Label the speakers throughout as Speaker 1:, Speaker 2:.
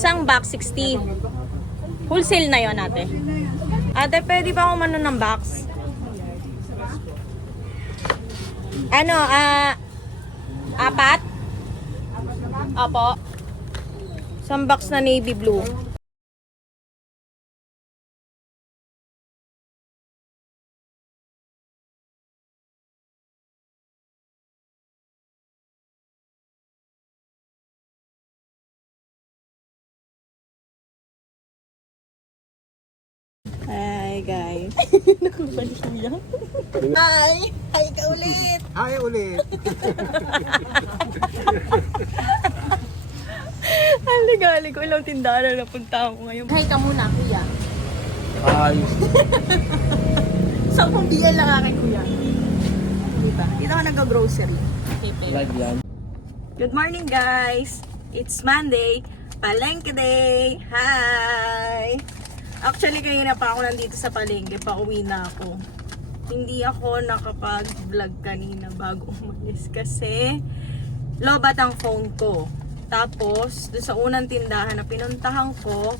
Speaker 1: Isang box, 60. Wholesale na yon ate. Ate, pwede pa ako ng box? Ano, ah... apat? Opo. Isang box na navy blue. Hi guys. Nakabalik niya. Hi! Hi ka ulit!
Speaker 2: Ay, ulit.
Speaker 1: Haligali ko ilang tindahan na napunta ako ngayon. Hi ka muna, kuya.
Speaker 2: Ay,
Speaker 1: Sa kong biyan lang akin, kuya. Diba? Dito ako nag-grocery.
Speaker 2: live yan.
Speaker 1: Good morning, guys! It's Monday. Palengke Day! Hi! Actually, kanina pa ako nandito sa palengke. Pauwi na ako. Hindi ako nakapag-vlog kanina bago umalis kasi lobat ang phone ko. Tapos, doon sa unang tindahan na pinuntahan ko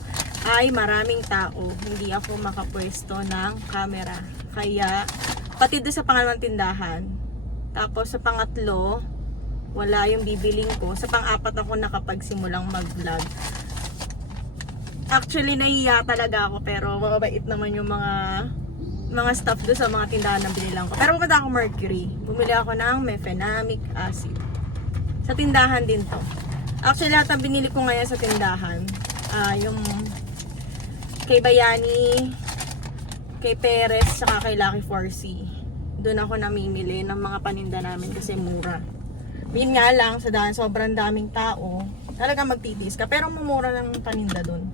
Speaker 1: ay maraming tao. Hindi ako makapwesto ng camera. Kaya, pati doon sa pangalawang tindahan. Tapos, sa pangatlo, wala yung bibiling ko. Sa pang-apat ako nakapagsimulang mag-vlog. Actually, nahiya talaga ako pero mababait naman yung mga mga stuff doon sa mga tindahan na binilang ko. Pero pumunta ako Mercury. Bumili ako ng mefenamic acid. Sa tindahan din to. Actually, lahat ng binili ko ngayon sa tindahan, ah yung kay Bayani, kay Perez, saka kay Lucky 4C. Doon ako namimili ng mga paninda namin kasi mura. Yun nga lang, sa dahil sobrang daming tao, talaga magtitiis ka. Pero mumura ng paninda doon.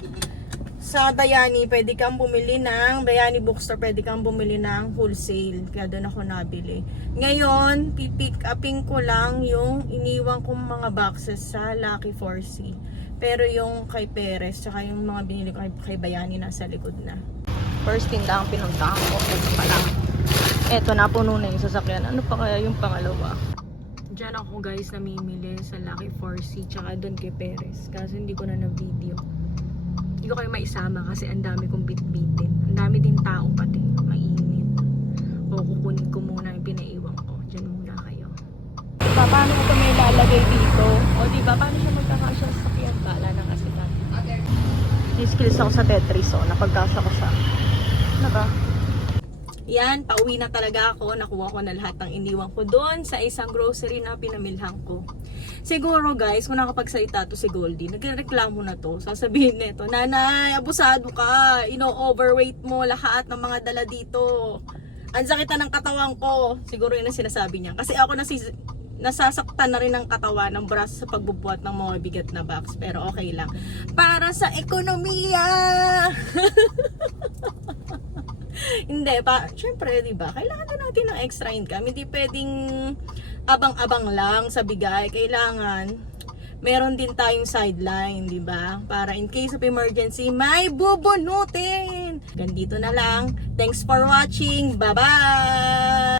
Speaker 1: Sa Dayani, pwede kang bumili ng, Dayani Bookstore, pwede kang bumili ng wholesale. Kaya doon ako nabili. Ngayon, pipick upin ko lang yung iniwan kong mga boxes sa Lucky 4C. Pero yung kay Perez, tsaka yung mga binili ko kay, kay Bayani nasa likod na. First tindahan pinuntahan ko, ito pa lang. Eto, napuno na yung sasakyan. Ano pa kaya yung pangalawa? Diyan ako guys namimili sa Lucky 4C tsaka doon kay Perez. Kasi hindi ko na na-video. Hindi ko kayo maisama kasi ang dami kong bit-bitin. Ang dami din tao pati. Mainit. O kukunin ko muna yung pinaiwan ko. Diyan muna kayo. Diba, paano ko may lalagay dito? O diba, paano siya magkakasya sa sakyan? Kala ng asitan. May skills ako sa Tetris, o. Napagkasya ko siya. Ano ba? Yan, pauwi na talaga ako. Nakuha ko na lahat ng iniwan ko doon sa isang grocery na pinamilhan ko. Siguro guys, kung nakapagsalita to si Goldie, nagreklamo na to. Sasabihin nito, Nanay, abusado ka. Ino-overweight mo lahat ng mga dala dito. Ang sakit ng katawan ko. Siguro yun ang sinasabi niya. Kasi ako nasis nasasaktan na rin ang katawan ng braso sa pagbubuhat ng mga bigat na box. Pero okay lang. Para sa ekonomiya! Hindi, pa, syempre, di ba, kailangan din natin ng extra income. Hindi pwedeng abang-abang lang sa bigay. Kailangan, meron din tayong sideline, di ba? Para in case of emergency, may bubunutin! Gandito na lang. Thanks for watching. Bye-bye!